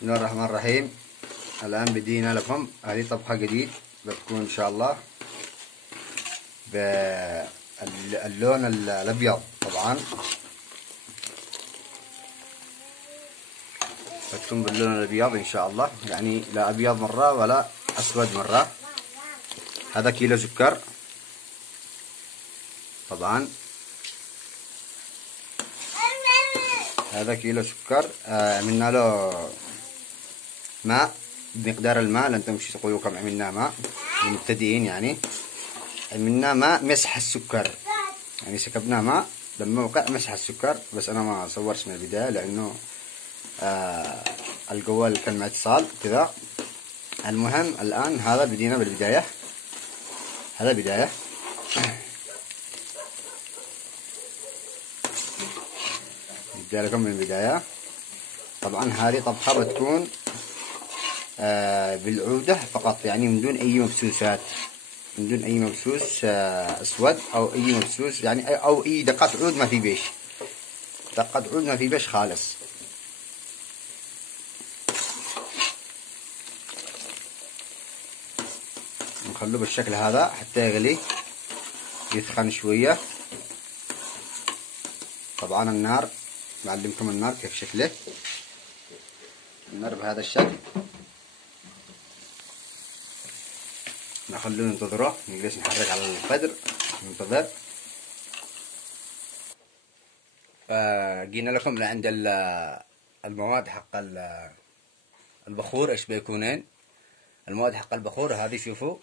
بسم الله الرحمن الرحيم. الآن بدينا لكم هذه طبخة جديد بتكون إن شاء الله باللون الأبيض. طبعا بتكون باللون الأبيض إن شاء الله، يعني لا أبيض مرة ولا أسود مرة. هذا كيلو سكر طبعا، هذا كيلو سكر. عملنا له ماء بمقدار الماء، لأنتم مش تقولوا كم عملنا ماء للمبتدئين، يعني عملنا ماء مسح السكر، يعني سكبنا ماء لما وقع مسح السكر. بس أنا ما صورت من البداية لأنه الجوال كان مع اتصال كذا. المهم الآن هذا بدينا بالبداية، هذا بداية. نبدأ لكم من البداية. طبعا هذه طبخة بتكون بالعودة فقط، يعني من دون أي مبسوسات، من دون أي مبسوس أسود أو أي مبسوس، يعني أو أي دقات عود ما في بيش، دقات عود ما في بيش خالص. نخلوه بالشكل هذا حتى يغلي يسخن شوية. طبعا النار معلمكم النار كيف شكله، النار بهذا الشكل. نخلوه ننتظره، نجلس نحرك على القدر ننتظر. جينا لكم لعند المواد حق البخور. ايش بيكونين المواد حق البخور؟ هذه شوفوا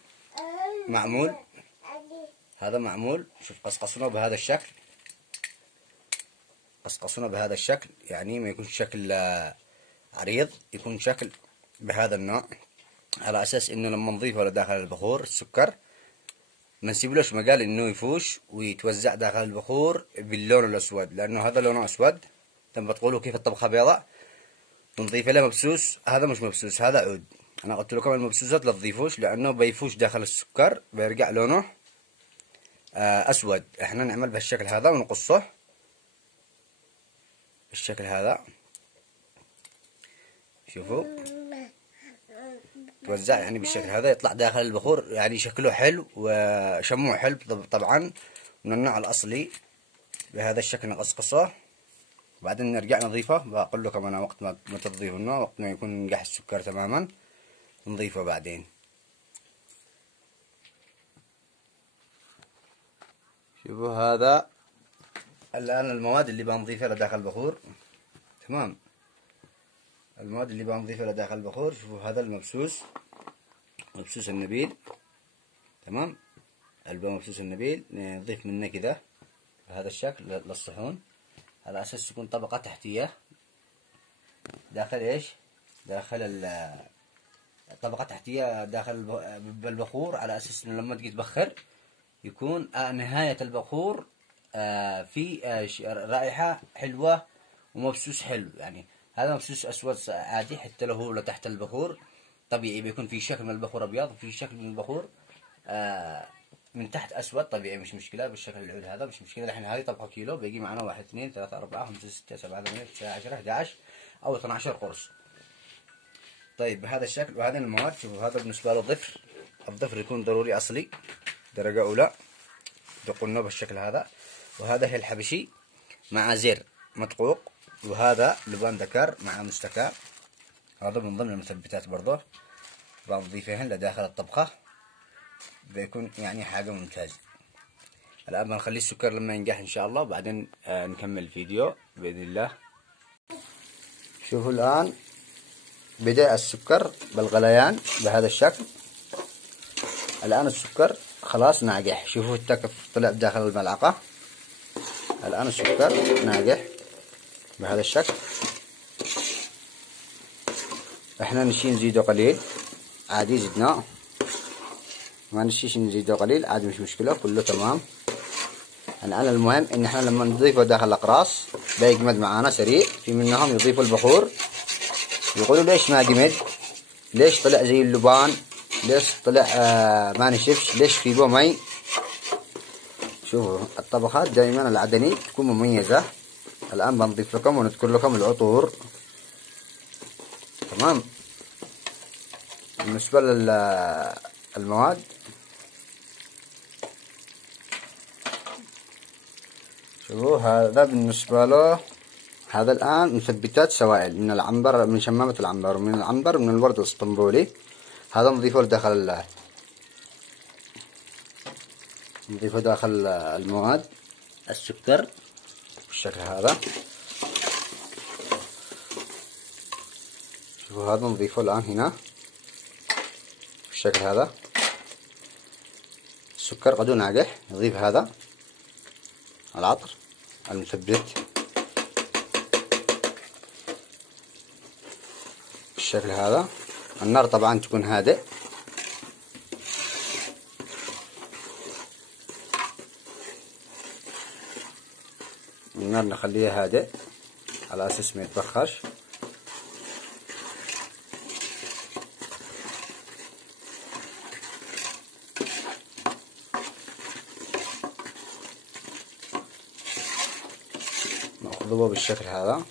معمول، هذا معمول. شوف قصقصنا بهذا الشكل، قصقصنا بهذا الشكل، يعني ما يكون شكل عريض، يكون شكل بهذا النوع، على اساس انه لما نضيفه لداخل البخور السكر ما نسيبلوش مجال انه يفوش ويتوزع داخل البخور باللون الاسود، لانه هذا لونه اسود. انتم بتقولوا كيف الطبخه بيضاء ونضيف له مبسوس؟ هذا مش مبسوس، هذا عود. انا قلت لكم المبسوسات لا تضيفوش، لانه بيفوش داخل السكر بيرجع لونه اسود. احنا نعمل بهالشكل هذا ونقصه بالشكل هذا. شوفوا توزع يعني بالشكل هذا، يطلع داخل البخور، يعني شكله حلو وشموه حلو طبعا من النوع الاصلي. بهذا الشكل نقصقصه، وبعدين نرجع نضيفه. بقول لكم انا وقت ما تضيفونه، وقت ما يكون نجح السكر تماما نضيفه بعدين. شوفوا هذا الان المواد اللي بنضيفها لداخل البخور. تمام، المواد اللي بنضيفها لداخل البخور. شوفوا هذا المبسوس، مبسوس النبيل. تمام، علبة مبسوس النبيل نضيف منه كذا بهذا الشكل للصحون، على اساس تكون طبقة تحتية داخل ايش؟ داخل الطبقة تحتية داخل بالبخور، على اساس انه لما تجي تبخر يكون نهاية البخور في رائحة حلوة ومبسوس حلو. يعني هذا مبسوس اسود عادي، حتى لو هو لتحت البخور طبيعي بيكون في شكل من البخور ابيض، وفي شكل من البخور من تحت اسود طبيعي، مش مشكله. بالشكل العود هذا مش مشكله. الحين هذه طبقه كيلو بيجي معنا 1 2 3 4 5 6 7 8 9 10 11 او 12 قرص. طيب بهذا الشكل. وهذه المواد شوفوا، هذا بالنسبه له ضفر، الضفر يكون ضروري اصلي درجه اولى، دقناه بالشكل هذا. وهذا هي الحبشي مع زر مدقوق، وهذا لبان ذكر مع مستكى. هذا من ضمن المثبتات برضه بنضيفهن لداخل الطبخة، بيكون يعني حاجة ممتازة. الآن بنخلي السكر لما ينجح إن شاء الله، وبعدين نكمل الفيديو بإذن الله. شوفوا الآن بدأ السكر بالغليان بهذا الشكل. الآن السكر خلاص ناجح. شوفوا التكف طلع داخل الملعقة. الآن السكر ناجح بهذا الشكل. احنا نشي نزيده قليل عادي، زدناه، ما نشيش نزيده قليل عادي مش مشكلة، كله تمام. الآن المهم ان احنا لما نضيفه داخل الاقراص بيجمد معانا سريع. في منهم يضيفوا البخور يقولوا ليش ما جمد، ليش طلع زي اللبان، ليش طلع ما نشفش، ليش في بو مي. شوفوا الطبخات دائما العدني تكون مميزة. الآن بنضيف لكم ونذكر لكم العطور. تمام. بالنسبة للمواد شوفوا هذا بالنسبة له، هذا الآن مثبتات سوائل من العنبر، من شمامة العنبر، ومن العنبر، من الورد الاسطنبولي. هذا نضيفه لداخل نضيفه داخل المواد. السكر بالشكل هذا. شوفوا هذا نضيفه الآن هنا بالشكل هذا. السكر قدو ناقح، نضيف هذا العطر المثبت بالشكل هذا. النار طبعا تكون هادئ. النار نخليها هادئ على أساس ما يتبخرش. نأخذه بالشكل هذا.